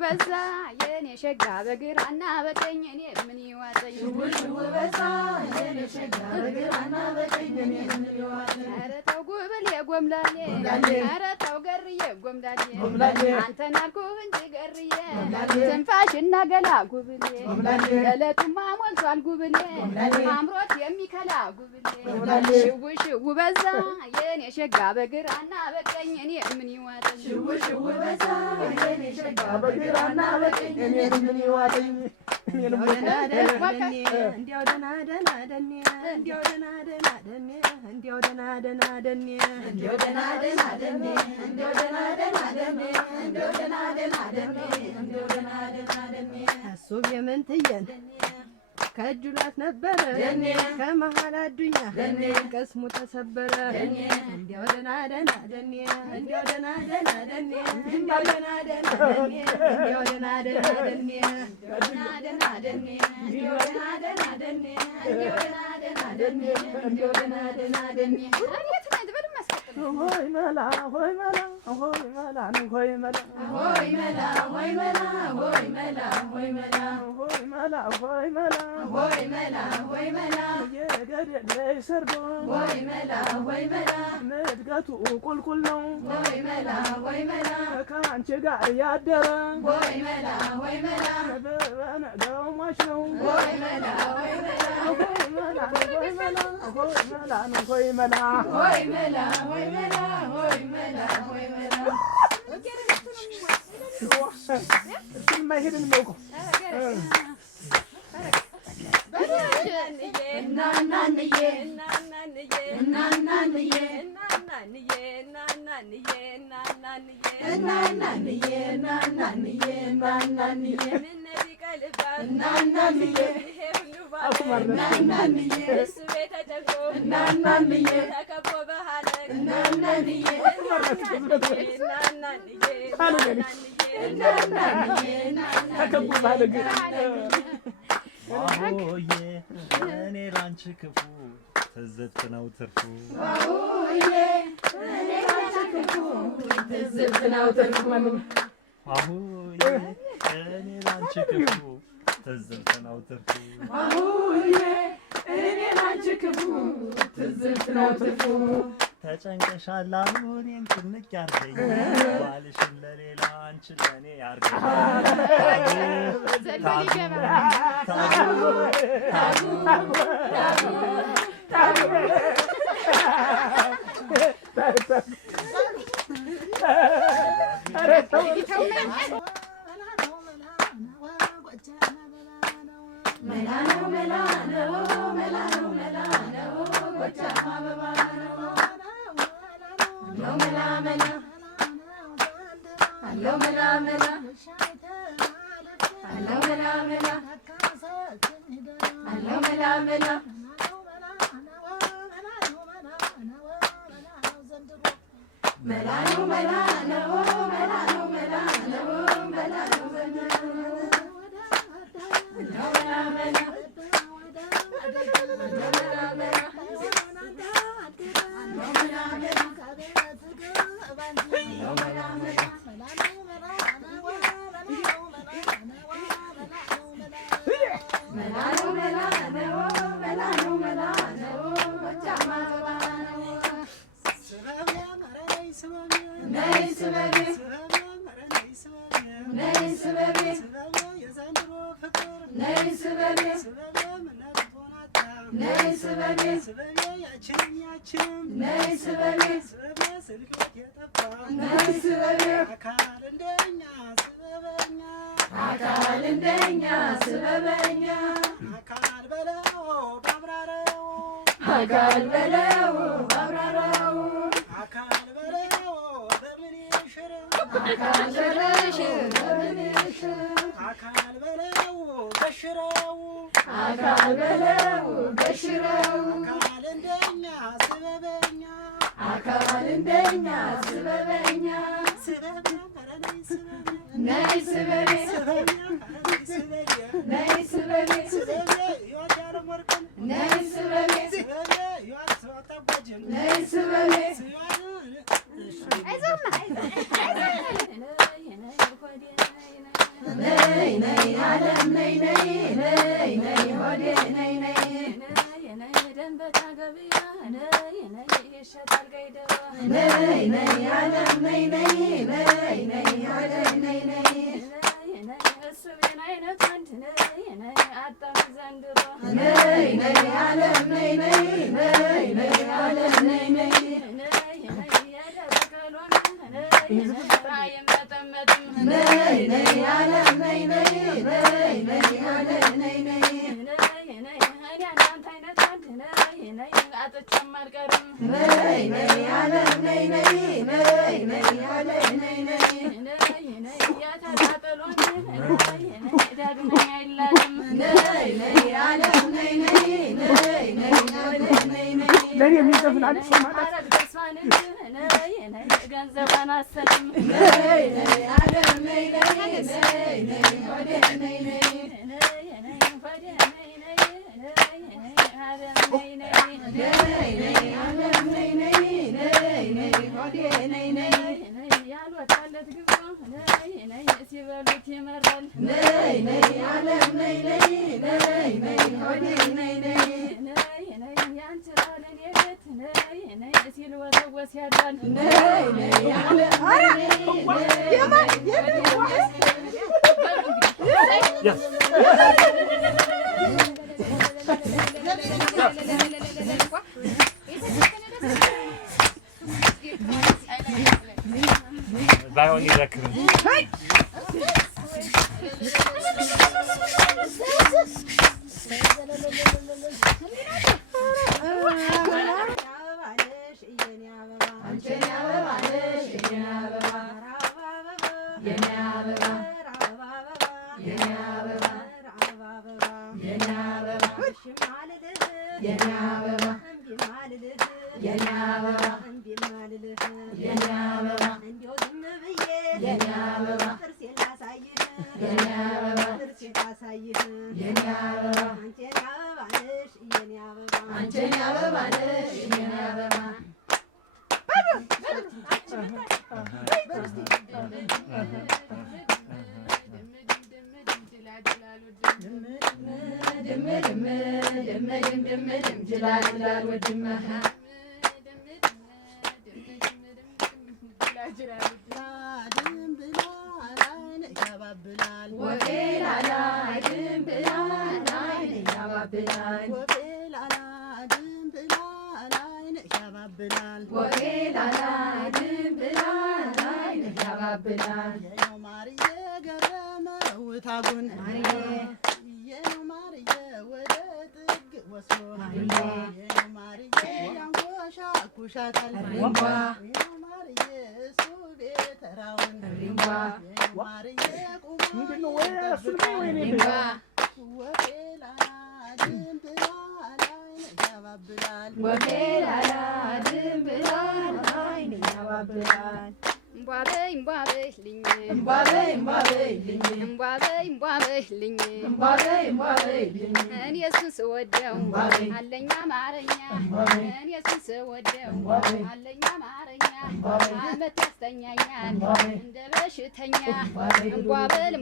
በዛ የኔ ሸጋ በግራና በቀኝ እኔ ምን ይዋጠኝ ሽው በዛ የኔ ሸጋ በግራና በቀኝ እኔ ምን ይዋጠኝ ኧረ ተው ጉብል የጎምላሌ ኧረ ተው ገርዬ ጎምላሌ አንተን አልኩህ እንጂ ገርዬ ትንፋሽና ገላ ጉብሌ ለለቱማ ሞልቷል ጉብሌ አምሮት የሚከላ ጉብሌ ሽው በዛ የኔ ሸጋ በግራና በቀኝ እኔ ምን ይዋጠኝ ሽው በዛ የኔ ሸጋ በግራና በቀኝ እኔ ምን ይዋጠኝ እንዲያው ደና ደና ደኔ እንዲያው ደና ደና ደኔ እንዲያው ደና ደና ደኔ እንዲያው ደና ደና ደኔ እንዲያው ደና ደና ደኔ እንዲያው ደና ደና ደኔ እንዲያው ደና ደና ደኔ እሱ የምንትየን ከእጁላት ነበረ ከመሃል አዱኛ ቀስሙ ተሰበረ እንዲያው ደና ደና ደኔ እንዲያው ደና ደና ደኔ እንዲያው ደና ደና ደኔ እንዲያው ደና ደና ደኔ ደና ደና ደኔ እንዲያው ደና ደና ደኔ እንዲያው ደና ደና ደኔ እንዲያው ደና ደና ደኔ አሪት ነው በደም ማስቀጥል ሆይ መላ ሆይ መላ ሆይ መላ ሆይ መላ ሆይ መላ ሆይ መላ ሆይ መላ ሆይ መላ ሆይ መላ ሆይ መላ ሆይ መላ ሆይ መላ የገደል ላይ ሰርዶ ሆይ መላ ሆይ መላ እድገቱ ቁልቁል ነው ሆይ መላ ሆይ መላ ከአንቺ ጋር ያደረ ሆይ መላ ሆይ መላ በነገው ሟች ነው ሆይ መላ ሆይ መላ ሆይ መላ ሆይ መላ ሆይ መላ ሆይ መላ ሆይ መላ ሆይ መላ ሆይ መላ ሆይ መላ እሱን ማይሄድን ነው እኮ እናናንዬ እናናንዬ እናናንዬ እናናንዬ እናናንዬ ምን ቢቀልባት እናናንዬ እናናንዬ እሱ ቤት ተጨንቆ እናናንዬ ተከቦ በሐረግ እናናንዬ እናናንዬ ተከቡ ባለግ አሁዬ እኔ ላንቺ ክፉ ትዝብት ነው ትርፉ አሁዬ እኔ ላንቺ ክፉ ትዝብት ነው ትርፉ አሁዬ እኔ ላንቺ ክፉ ትዝብት ነው ትርፉ አሁዬ እኔ ላንቺ ክፉ ትዝብት ነው ትርፉ ተጨንቀሻል እኔን ጭንቅ ያርገኝ ባልሽን ለሌላ አንቺን ለእኔ ያርገኝ መላ ነው መላ ነው መላ ነው መላ ነው ጎጃም አበባ ነው መላ መላ አለው መላ መላ አለው መላ መላ አለው መላ መላ መላ ነው መላ ነው መላ ነው መላ ነው መላ ነው ዘንድሮ ነው መላ መላ አካል እንደኛ ስበበኛ አካል በለው አብራራው አካል በለው በምን ይሽር አካል ሸረሽ በምን ይሽር አካል በለው በሽረው አካል በለው በሽረው አካል እንደኛ ስበበኛ አካል እንደኛ ስበበኛ ነይ ስበቤ ነይ ስበቤ ነይ ስበቤ ነይ ስበቤ አይዞህማ ነይ ነይ ዓለም ነይ ነይ ነይ ነይ ዓለም ነይ ነይ እሱ ቤን አይነት አንድ ነይ ነይ አጣም ዘንድሮ ነይ ነይ ዓለም ነይ ነይ ነይ ነይ ዓለም ነይ ነይ ነይ ነይ ዓለም ነይ ነይ ነይ ነይ ዓለም ነይ ነይ ነይ ነይ ዓለም ነይ ነይ ነይ ነይ ዓለም ነይ ነይ ነይ ነይ ዓለም ነይ ነይ ነይ ነይ ዓለም ነይ ነይ ለኔ የሚዘፍን አንድ ሰው ማለት ገንዘቧን አሰጥም ነይ ነይ ዓለም ነይ ነይ ነይ ነይ ወደ ነይ ነይ ነይ ነይ ዓለም ነይ ነይ ነይ ነይ ወደ ነይ ነይ ያልወጣለት ግብቶ ሲበሉት ይመራል ነይ ነይ ዓለም ነይ ነይ ነይ ነይ ወደ ነይ ነይ ያንቺ ባለኔ ቤት ሲል ወተወስ ያድራል ነይ ነይ ዓለም ነይ ባይሆን ይዘክርም እኔ እሱን ስወደው አለኝ አማርኛ እኔ እሱን ስወደው አለኝ አማርኛ አመት ያስተኛኛል እንደ በሽተኛ እንቧበል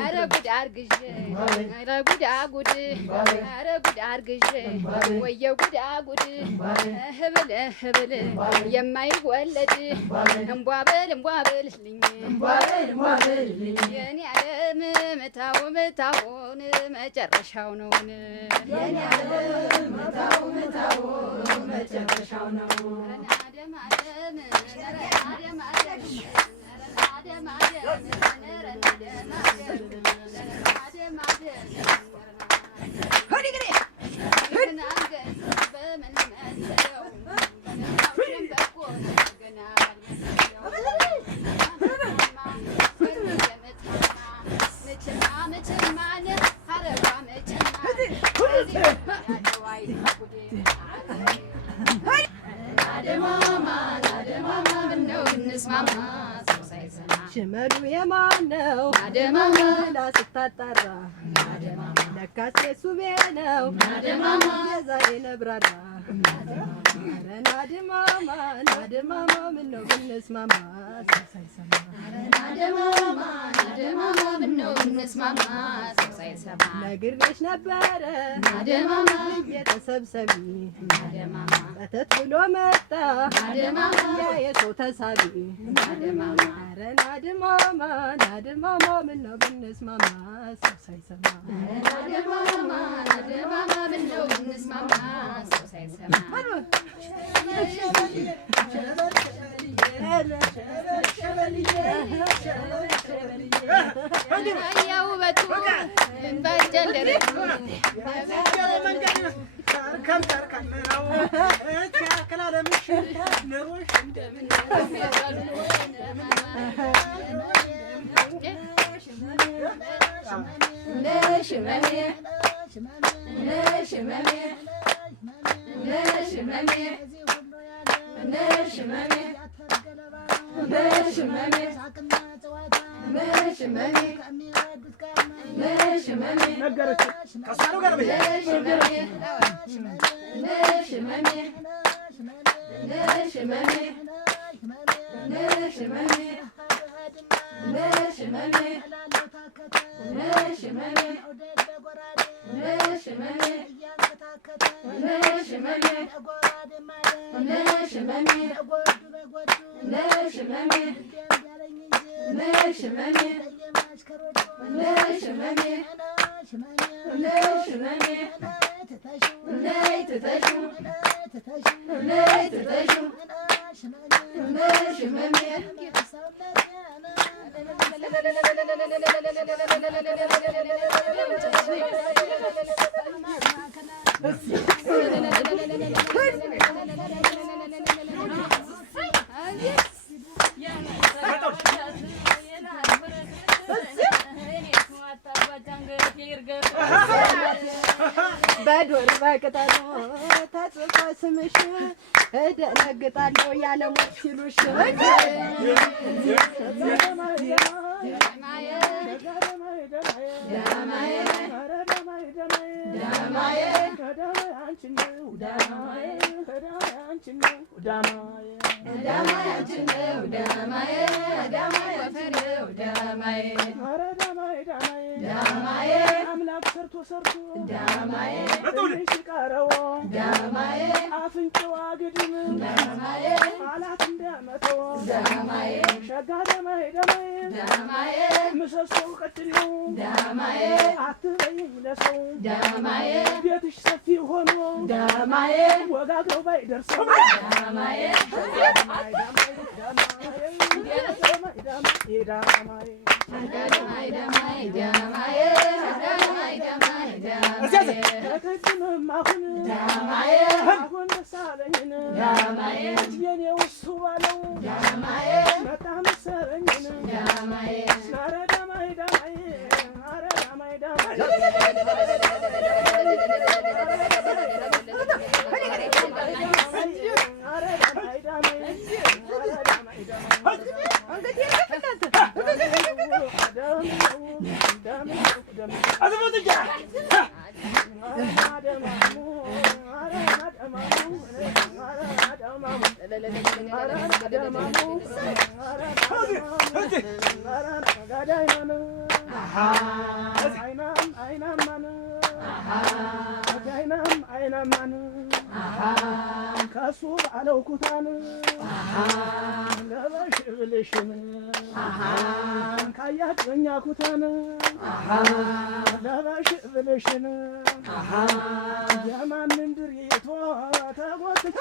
ኧረ ጉድ አርግዤ ኧረ ጉድ አጉድ ኧረ ጉድ አርግዤ ወየው ጉድ አጉድ እህብል የማይወለድ እንቧበልልኝ የኔ ዓለም ምታውን መጨረሻው ነውን የኔ ዓለም ምታውን መጨረሻው ነው ሽመሉ የማን ነው አደማማ ላስታጣራ ለካስ የሱ ቤት ነው የዛሬ ነብራራ ኧረ ናድማማ ናደማማ ምነው ብንስማማ ሰው ሳይሰማ ናደማማ ምነው ብንስማማ ሰው ሳይሰማ ነግሬሽ ነበረ ናደማማ የተሰብሰቢ ናደማማ በተት ብሎ መጣ ናደማማ የሰው ተሳቢ ናደማማ ኧረ ናደማማ ምነው ብንስማማ ሰው ሳይሰማ ናደማማ ምነው ብንስማማ ሰው ሳይሰማ ያ ውበቱ ባጀንደረቱ በዱር በቅጠሉ ተጽፎ ስምሽ እደነግጣለሁ ያለ ሞት ሲሉሽ አምላክ ሰርቶ ሲቀረው አፍንጫዋ ግድም አላት እንዳመተው ሸጋ ደማዬ ምሰሶው ቀጭን ነው አትበይኝ ለሰው ቤትሽ ሰፊ ሆኖ ወጋግረው ባይደርሰው አሁን ደስ አለኝን የኔ ውሱ ባለው መጣ መሰለኝን ኧረ ዳማይ ኧረ ዳማይ ከሱ ባለው ኩታን ለበሽ ብልሽን ካያገኛ ኩታን ለበሽ ብልሽን የማንን ድሪቶ ተጎትቶ